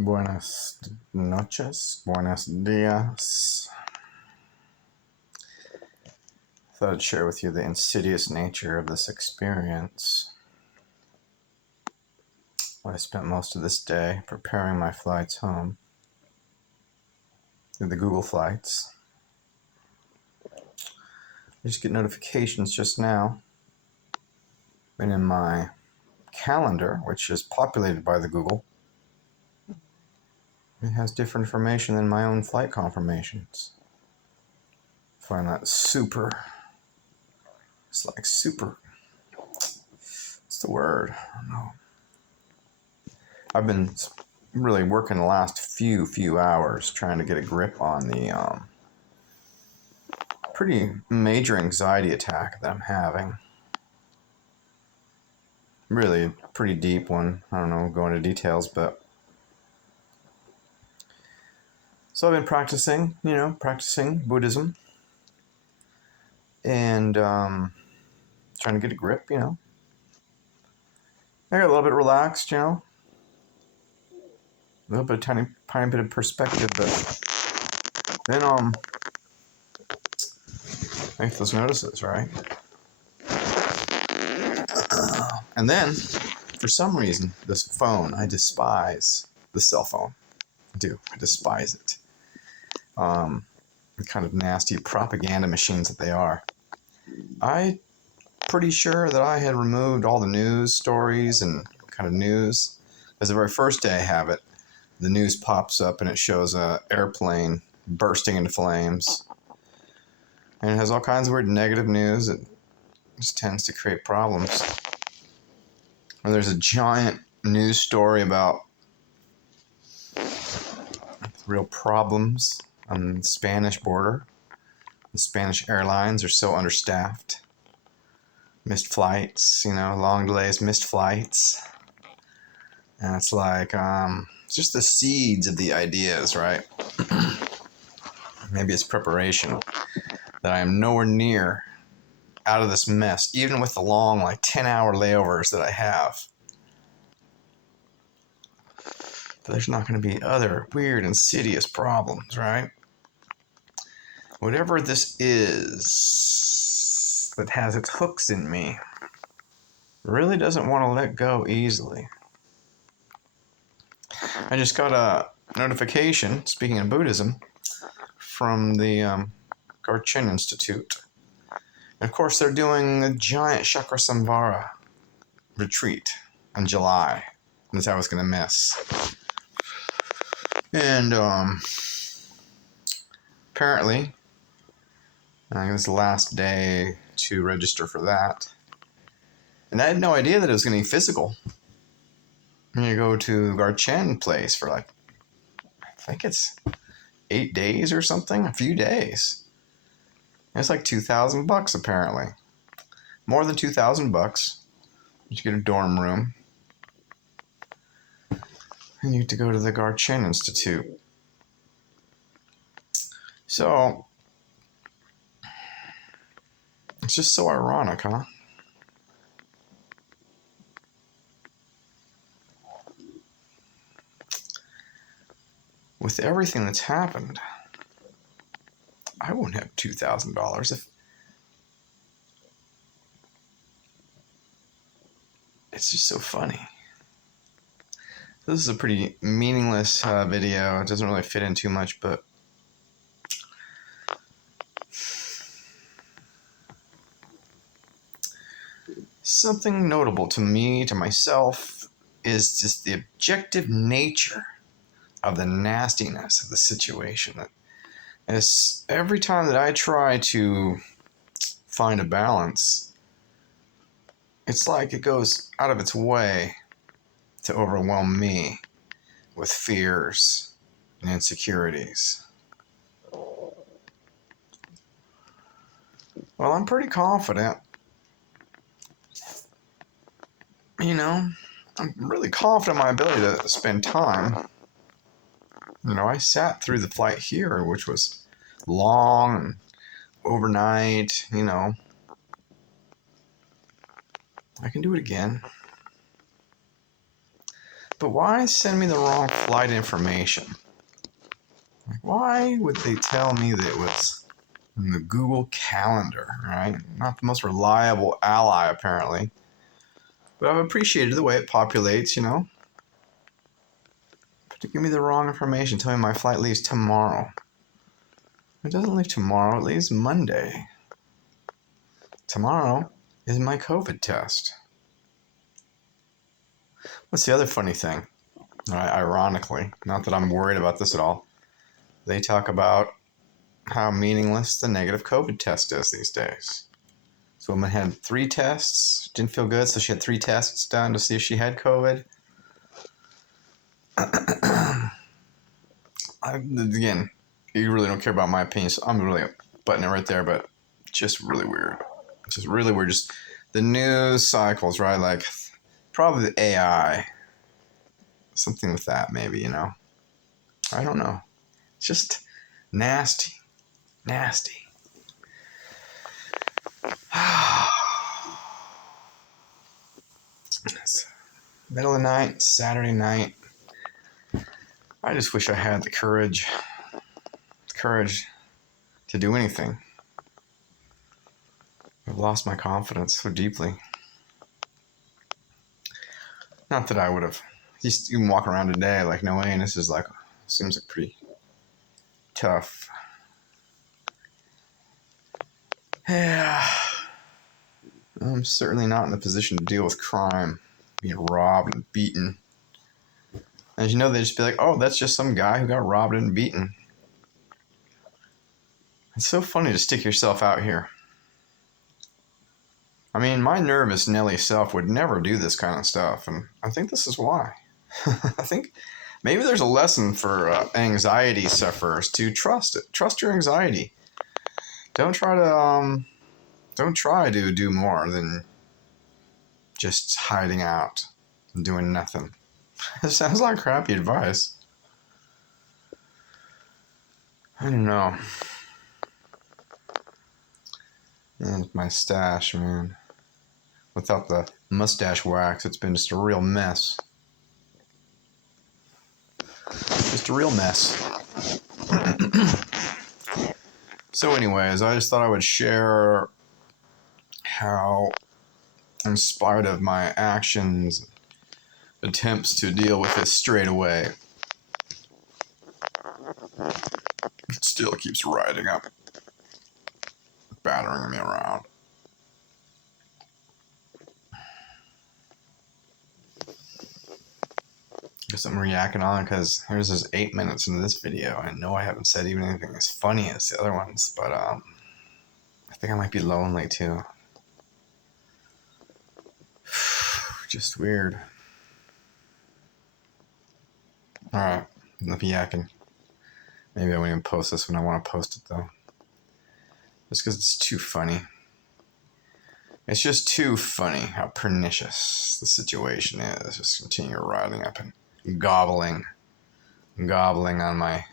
Buenas noches, buenos dias. I thought I'd share with you the insidious nature of this experience. I spent most of this day preparing my flights home through the Google Flights. I just get notifications just now, and in my calendar, which is populated by the Google, it has different information than my own flight confirmations. I find that super. It's like super. What's the word? I don't know. I've been really working the last few hours trying to get a grip on the pretty major anxiety attack that I'm having. Really a pretty deep one. I don't know, go into details, but so I've been practicing Buddhism and trying to get a grip, I got a little bit relaxed, a little bit tiny bit of perspective, but then make those notices, right? And then, for some reason, this phone, I despise the cell phone. I do. I despise it. The kind of nasty propaganda machines that they are. I'm pretty sure that I had removed all the news stories and kind of news. As the very first day I have it, the news pops up and it shows an airplane bursting into flames. And it has all kinds of weird negative news. It just tends to create problems. And there's a giant news story about real problems on the Spanish border. The Spanish airlines are so understaffed. Missed flights, long delays, missed flights. And it's like, it's just the seeds of the ideas, right? Maybe it's preparation that I am nowhere near out of this mess, even with the long, 10-hour layovers that I have. But there's not going to be other weird, insidious problems, right? Whatever this is that has its hooks in me really doesn't want to let go easily. I just got a notification, speaking of Buddhism, from the Garchen Institute. And of course, they're doing a giant Chakrasamvara retreat in July. That's how I was going to miss. And apparently, I think it was the last day to register for that. And I had no idea that it was going to be physical. And you go to Garchen place for I think it's 8 days or something, a few days. It's like $2,000 apparently. More than $2,000. You get a dorm room. And you get to go to the Garchen Institute. So, it's just so ironic, huh? With everything that's happened, I wouldn't have $2,000 if... It's just so funny. This is a pretty meaningless video. It doesn't really fit in too much, but something notable to me, to myself, is just the objective nature of the nastiness of the situation. That is, every time that I try to find a balance, it's like it goes out of its way to overwhelm me with fears and insecurities. Well, I'm pretty confident. I'm really confident in my ability to spend time. I sat through the flight here, which was long and overnight, I can do it again. But why send me the wrong flight information? Like, why would they tell me that it was in the Google Calendar, right? Not the most reliable ally, apparently. But I've appreciated the way it populates, you know. But to give me the wrong information, tell me my flight leaves tomorrow. It doesn't leave tomorrow, it leaves Monday. Tomorrow is my COVID test. What's the other funny thing? Ironically, not that I'm worried about this at all, they talk about how meaningless the negative COVID test is these days. So, woman had 3 tests, didn't feel good, so she had 3 tests done to see if she had COVID. Again, you really don't care about my opinion, so I'm really butting it right there, but just really weird. Just really weird. Just the news cycles, right? Like, probably the AI. Something with that, maybe, you know? I don't know. It's just nasty. Nasty. It's middle of the night, Saturday night. I just wish I had the courage to do anything. I've lost my confidence so deeply. Not that I would have just even walk around today like, no way, and this is like, seems like pretty tough. Yeah. I'm certainly not in a position to deal with crime, being robbed and beaten. As you know, they just be like, oh, that's just some guy who got robbed and beaten. It's so funny to stick yourself out here. I mean, my nervous Nelly self would never do this kind of stuff, and I think this is why. I think maybe there's a lesson for anxiety sufferers to trust it. Trust your anxiety. Don't try to do more than just hiding out and doing nothing. It sounds like crappy advice. I don't know. And my stash, man. Without the mustache wax, it's been just a real mess. Just a real mess. So anyways, I just thought I would share how, in spite of my actions, attempts to deal with this straight away, it still keeps riding up, battering me around. Guess I'm reacting on because here's this 8 minutes into this video. I know I haven't said even anything as funny as the other ones, but I think I might be lonely too. Just weird. Alright, enough yakking. Maybe I won't even post this when I want to post it though. Just because it's too funny. It's just too funny how pernicious the situation is. Just continue riding up and gobbling on my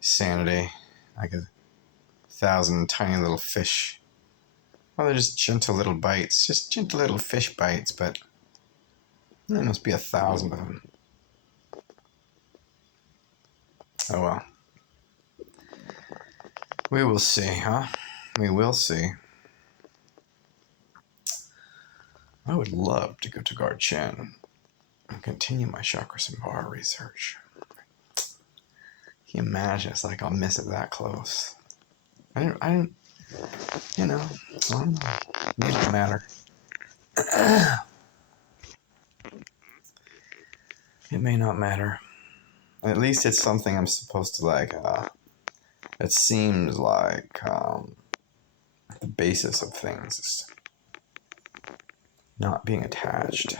sanity like 1,000 tiny little fish. Well, they're just gentle little bites, just gentle little fish bites, but there must be 1,000 of them. Oh well. We will see, huh? We will see. I would love to go to Garchen and continue my chakra samvara research. Can you imagine? It's like I'll miss it that close. I didn't, you know, it doesn't matter. It may not matter. At least it's something I'm supposed to like, it seems like the basis of things is not being attached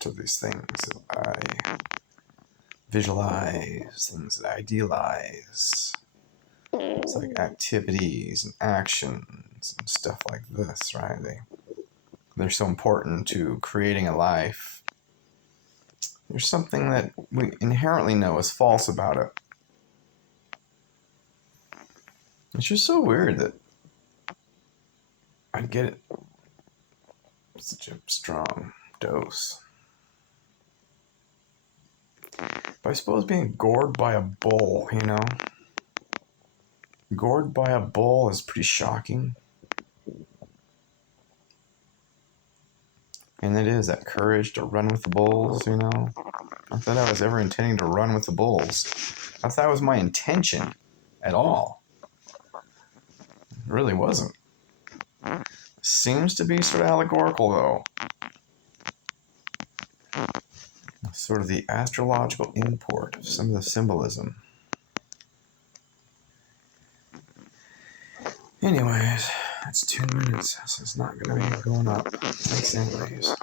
to these things that I visualize, things that I idealize. It's like activities and actions and stuff like this, right? They're so important to creating a life. There's something that we inherently know is false about it. It's just so weird that I get it. Such a strong dose. But I suppose being gored by a bull, you know? Gored by a bull is pretty shocking. And it is that courage to run with the bulls, you know? Not that I was ever intending to run with the bulls. Not that was my intention at all. It really wasn't. Seems to be sort of allegorical, though. Sort of the astrological import of some of the symbolism. Anyways, that's 2 minutes, so it's not going to be going up. Thanks anyways.